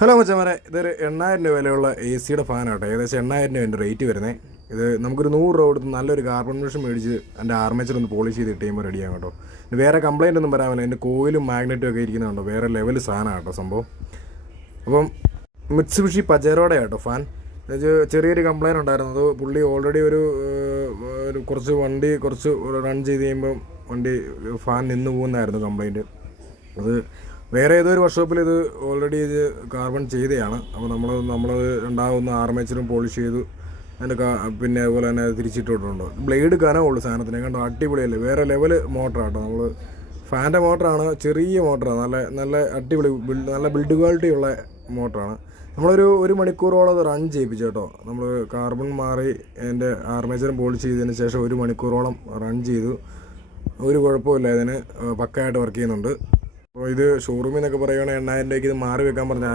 Hello മച്ചന്മാരെ, ഇതൊരു 8,000 വിലയുള്ള എ സിയുടെ ഫാനാട്ടോ. ഏകദേശം 8,000 എൻ്റെ റേറ്റ് വരുന്നത്. ഇത് നമുക്കൊരു 100 കൊടുത്ത് നല്ലൊരു കാർബൺ മെഷീൻ മേടിച്ച് എൻ്റെ ആർമേച്ചർ ഒന്ന് പോളിഷ് ചെയ്ത് ഇട്ട് കഴിയുമ്പോൾ റെഡിയാകും കേട്ടോ. വേറെ കംപ്ലയിൻ്റ് ഒന്നും വരാമില്ല. എൻ്റെ കോയിലും മാഗ്നറ്റും ഒക്കെ ഇരിക്കുന്നുണ്ടോ, വേറെ ലെവൽ സാധനമാണ് കേട്ടോ സംഭവം. അപ്പം മിത്സുബിഷി പജേറോടെ കേട്ടോ ഫാൻ. ചെറിയൊരു കംപ്ലയിൻ്റ് ഉണ്ടായിരുന്നു. അത് പുള്ളി ഓൾറെഡി ഒരു കുറച്ച് റൺ ചെയ്ത് കഴിയുമ്പം വണ്ടി ഫാൻ നിന്ന് പോകുന്നതായിരുന്നു കംപ്ലയിൻറ്റ്. അത് വേറെ ഏതൊരു വർക്ക്ഷോപ്പിൽ ഇത് ഓൾറെഡി ഇത് കാർബൺ ചെയ്തതാണ്. അപ്പോൾ നമ്മളത് രണ്ടാമതൊന്ന് ആർമേച്ചറും പോളിഷ് ചെയ്തു. അതിൻ്റെ പിന്നെ അതുപോലെ തന്നെ തിരിച്ചിട്ടിട്ടുണ്ട്. ബ്ലേഡ് കനമുള്ളൂ സാധനത്തിന്, കണ്ടോ അടിപൊളിയല്ലേ, വേറെ ലെവൽ മോട്ടറാണ് കേട്ടോ. നമ്മൾ ഫാൻ്റെ മോട്ടറാണ്, ചെറിയ മോട്ടറാണ്, നല്ല അടിപൊളി നല്ല ബിൽഡ് ക്വാളിറ്റി ഉള്ള മോട്ടറാണ്. നമ്മളൊരു മണിക്കൂറോളം അത് റൺ ചെയ്യിപ്പിച്ചു കേട്ടോ. നമ്മൾ കാർബൺ മാറി അതിൻ്റെ ആർമേച്ചറും പോളിഷ് ചെയ്തതിന് ശേഷം 1 മണിക്കൂറോളം റൺ ചെയ്തു. ഒരു കുഴപ്പമില്ല, ഇതിന് പക്കയായിട്ട് വർക്ക് ചെയ്യുന്നുണ്ട്. അപ്പോൾ ഇത് ഷോറൂമിൽ നിന്നൊക്കെ പറയുകയാണെങ്കിൽ 8,000 രൂപയ്ക്ക് ഇത് മാറി വെക്കാൻ പറഞ്ഞാൽ